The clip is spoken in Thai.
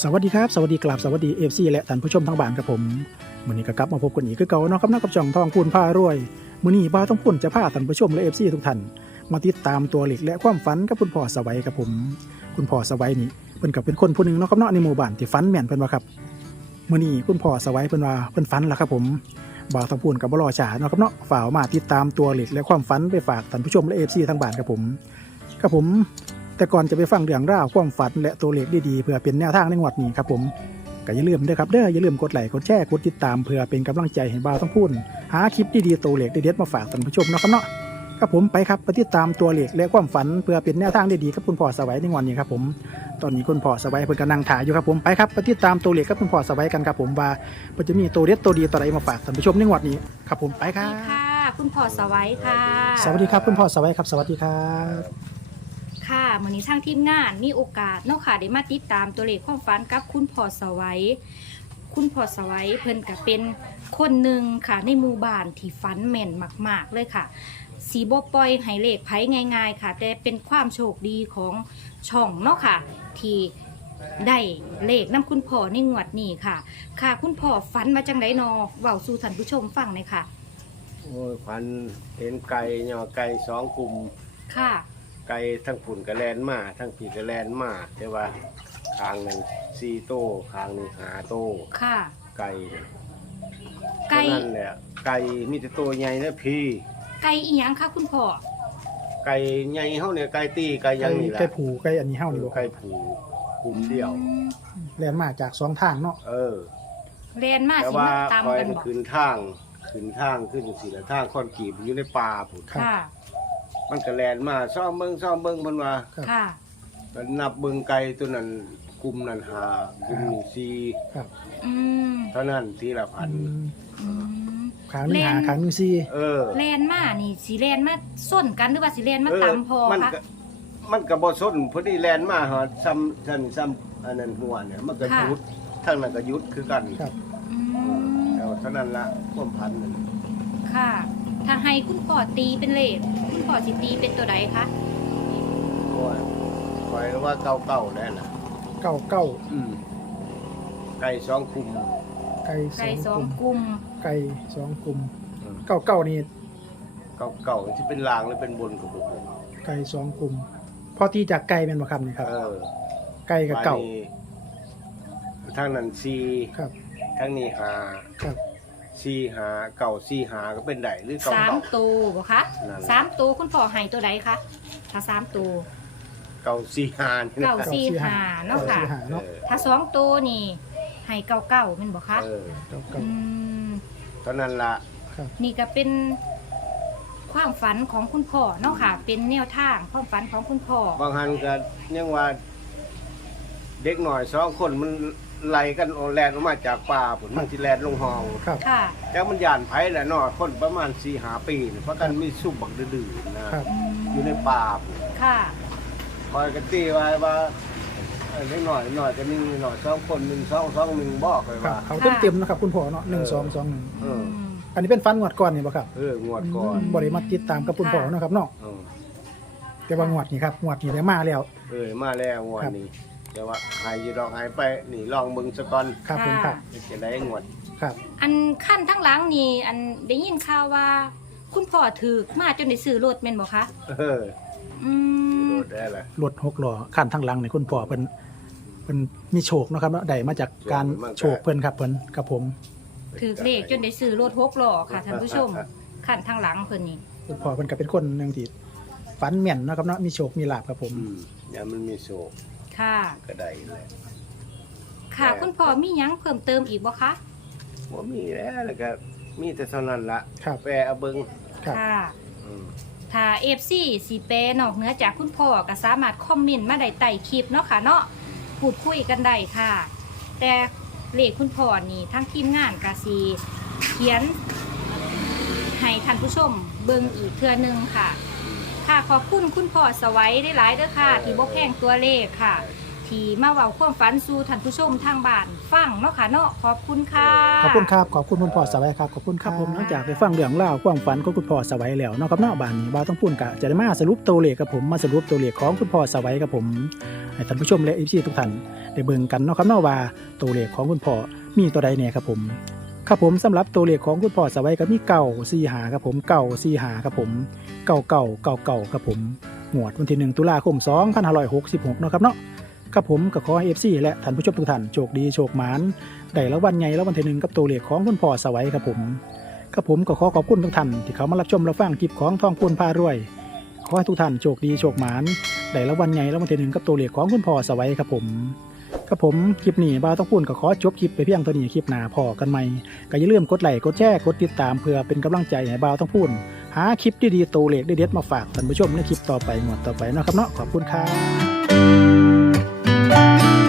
สวัสดีครับ สวัสดีกราบสวัสดีเอฟซีและท่านผู้ชมทั้งบ้านครับผมมื้อนี้ก็กลับมาพบกันอีกคือเก่าเนาะครับนาะกับจ่องทองพูนผ้ารวยมื้อนี้บ้าต้องพูนจะพาท่านผู้ชมและเอฟซีทุกท่านมาติดตามตัวเลขและความฝันกับคุณพ่อสวัยครับผม คุณพ่อสวัยนี่เพิ่นก็เป็นคนผู้หนึ่งเนาะครับเนาะในหมู่บ้านที่ฝันแม่นเพิ่นว่าครับมื้อนี้คุณพ่อสวัยเพิ่นว่าเพิ่นฝันล้วครับผมบ่าวต้องพูนกับบ่รอช้าเนาะครับเนาะฝ่ากมาติดตามตัวเลขและความฝันไปฝากท่านผู้ชมและเอฟซีทั้งบ้านครับผมครับผม แต่ก่อนจะไปฟังเรื่องราวความฝันและตัวเลขดีๆเพื่อเป็นแนวทางในงวดนี้ครับผมก็อย่าลืมเด้อครับเด้ออย่าลืมกดไลค์กดแชร์กดติดตามเพื่อเป็นกำลังใจให้บ่าวต้องพูดหาคลิปดีๆตัวเลขเด็ดๆมาฝากท่านผู้ชมเนาะครับเนาะครับผมไปครับไปติดตามตัวเลขและความฝันเพื่อเป็นแนวทางดีๆกับคุณพ่อสวัยในงวดนี้ครับผมตอนนี้คุณพ่อสวัยเพิ่นกำลังถ่ายอยู่ครับผมไปครับไปติดตามตัวเลขกับคุณพ่อสวัยกันครับผมว่าเพิ่นจะมีตัวเด็ดตัวดีตัวใดมาฝากท่านผู้ชมในงวดนี้ครับผมไปคสรัวัสบดีค่ะคุณพ่อสวัยค่ะ สวัสดีครับคุณพ่อสวัยครับสวัสดีครับค่ะ มื้อนี้ทางทีมงานมีโอกาสเนาะค่ะได้มาติดตามตัวเลขความฝันกับคุณพ่อสวัย คุณพ่อสวัยเพิ่นก็เป็นคนหนึ่งค่ะในหมู่บ้านที่ฝันแม่นมาก ๆ เลยค่ะ สีบ่ปล่อยให้เลขไผง่าย ๆ ค่ะ แต่เป็นความโชคดีของช่องเนาะค่ะ ที่ได้เลขนํคุณพ่อในงวดนี้ค่ะ ค่ะ คุณพ่อฝันมาจังไดนอเว้าสู่ท่านผู้ชมฟังหน่อยค่ะ โอ้ยพันเห็นไก่ย่อไก่สองกลุ่มค่ะ ไก่ทั้งฝุ่นกระแลนมาทั้งผีกระแลนมาแต่ว่าคางหนึ่งสี่โต้คางหนึ่งหาโต้ค่ะ ไก่น่ะไก่เท่านั่นแหละไก่มีแต่ตัวใหญ่นะพี่ไก่อีหยังคะคุณพ่อไก่ใหญ่เฮาเนี่ยไก่ตีไก่ยังนี่แหละไก่ผูไก่อันนี้เฮานี่บ่คไก่รับผูกลุ่มเดียว อืมแลนมาจากสองทางเนาะเออเรียนมาแต่สิว่ามาตามคอยกันมันบอกขึ้นทางขึ้นทางขึ้นอยู่สี่ละทางคอนกรีตอยู่ในป่าผุนครับค่ะ มันกระแลนมาซ่อมเบิ่งซ่อมเบิ่งมันว่าครับ ค่ะ มันนับเบิ่งไก่ตัวนั้นกลุ่มนั้นหากลุ่มนี้สี่ครับอืมเท่านั้นทีละพัน อืม ขางหนึงแล่นหาขางหนึงซี่ เออเรียนมานี่สิเรียนมาส้นกันหรือว่าสิเรียนมาตำพอมันคะ ก็มันก็บ่สนพอดีแลนมาหาซ้ำซ้ำซ้ำอันนั้นหัวเนี่ย มันก็หยุดทางนั้นก็หยุดคือกันครับ อืมแล้วเท่านั้นละความพันนั่นค่ะ ถ้าให้คุณพ่อตีเป็นเลขคุณพ่อสิตีเป็นตัวใดคะโอ้ยคอยว่าเก่าๆแน่น่ะ เก้าเก้าอืมไก่สองคุมไก่ไก่สสอองงกลุ่มกลุ่มไก่สองกลุ่มอืมเก้าเก้านี่เก่าๆที่เป็นลางหรือเป็นบนกับบุกไก่สองกลุ่มพอตีจากไก่เป็นบ่ครับนี่ครับ เออไก่กับเก่า บ้นนี้ทางนั้นสี่ครับ ทางนี้หาครับ สี่หาเก่าสี่หาก็เป็นไดหรือเก่าสามเก่า ตัวบ่คะนั่นแหละ สามตัวคุณพ่อให้ตัวใดคะถ้าสามตัวเก่าสี่หานี่นะเก้าสี่หาเนาะค่ะสี่หาเนาะเออถ้าสองตัวนี่ให้เก้าเก้าเป็นบ่คะเออเก้าเก้าอืมตอนนั้นละครับ นี่ก็เป็นความฝันของคุณพ่อเนาะค่ะ เป็นแนวทางความฝันของคุณพ่อบางหันก็ยังว่า เด็กหน่อยสองคนมัน ไล่กันออกแลนออกมาจากป่าผลมันที่แลนลงห้องครับ ค่ะแล้วมันยานไผ่แหละเนาะคนประมาณสี่หาปีนี่เพราะกันมีซุ่มบักดื้อๆนะครับอืมอยู่ในป่าพุ่นค่ะ คอยกันตีไว้ว่าเออเด็กหน่อยหน่อยจะมีหน่อยสองคนหนึ่งสองสองหนึ่งบอกเลยครับว่า เขาเต็มเต็มๆนะครับคุณพ่อเนาะหนึ่งสองสองหนึ่งเออ อันนี้เป็นฟันงวดก่อนนี่บ่ครับเอองวดก่อนบ่ได้มาติดตามกับคุณพ่อเนาะครับเนาะเออแต่ว่างวดนี่ครับงวดนี่ได้มาแล้ว เออมาแล้วงวดนี้ แต่ว่าหายอยีดอกหายไปนี่ลองมึงสะก่อนครับผมครับจะได้งวดครับอันขั้นทั้งหลังนี่อันได้ยินข่าวว่า คุณพ่อถือมาจนได้ซื้อรถแม่นบ่คะเอออืมโดดได้แหละรถหกล้อคันทั้งหลังนี่คุณพ่อเพิ่นเพิ่นมีโชคเนาะครับเนาะได้มาจากการโชคเพิ่นครับเพิ่นกับผม ถือเลขจนได้ซื้อรถหกล้อค่ะท่านผู้ชมขั้นทั้งหลังเพิ่นนี่คุณพ่อเพิ่นก็เป็นคนหนึงที่ฝันแม่นเนาะครับเนาะมีโชคมีลาภครับผมอืมอย่ามันมีโศก ค่ะ ก็ได้แหละค่ะ คุณพ่อมีหยังเพิ่มเติมอีกบ่คะ ว่ามีแล้วแล้วก็มีแต่เท่านั้นละครับ แปรเอาเบิงครับ ค่ะ อืมถ้า FC สิแปลนอกเหนือจากคุณพ่อก็สามารถคอมเมนต์มาได้ใต้คลิปเนาะค่ะเนาะพูดคุยกันได้ค่ะ แต่เลขคุณพ่อนี่ทั้งทีมงานก็สิเขียนให้ท่านผู้ชมเบิ่งอีกเทื่อหนึงค่ะ ค่ะขอบคุณคุณพ่อสวัยได้หลายๆเด้อค่ะ ที่บ่แพงตัวเลขค่ะทที่มาเว้าความฝันสู่ท่านผู้ชมทางบ้านฟังเนาะค่ะเนาะขอบคุณค่ะ ขอบคุณครับ ขอบคุณคุณพ่อสวัยครับ ขอบคุณครับผมหลังจากได้ฟังเรื่องเล่าวความฝันของคุณพ่อสวัยแล้วเนาะครับเนาะบ้านนี้บ่าวต้องพูดกะจะได้มาสรุปตัวเลขกับผมมาสรุปตัวเลขของคุณพ่อสวัยกับผมให้ท่านผู้ชมและเอฟซีทุกท่านได้เบิ่งกันเนาะครับเนาะว่าตัวเลขของคุณพ่อมีตัวใดแน่ครับผม ครับผมสำหรับตัวเลขของคุณพ่อสวัยก็มีเก่าสี่หาครับผมเก่าสี่หาครับผมเก่าเก่าเก่าเก่าครับผมหมวดวันที่หนึ่งตุลาคม2566เนาะครับเนาะครับผมก็ขอให้เอฟซีและท่านผู้ชมทุกท่านโชคดีโชคหมานได้แล้ววันไงแล้ววันที่หนึ่งกับตัวเลขของคุณพ่อสวัยครับผมครับผมก็ขอขอบคุณทุกท่านที่เขามารับชมรับฟังคลิปของทองพูนพารวย ขอให้ทุกท่านโชคดีโชคหมานได้แล้ววันไงแล้ววันที่หนึ่งกับตัวเลขของคุณพ่อสวัยครับผม ครับผม คลิปนี้บาวต้องพูนก็ขอจบคลิปไปเพียงเท่านี้คลิปหน้าพอกันใหม่ก็อย่าลืมกดไลค์กดแชร์กดติดตามเพื่อเป็นกำลังใจให้บาวต้องพูนหาคลิปดีๆตัวเล็กเด็ดมาฝากท่านผู้ชมในคลิปต่อไปหมดต่อไปนะครับเนาะขอบคุณครับ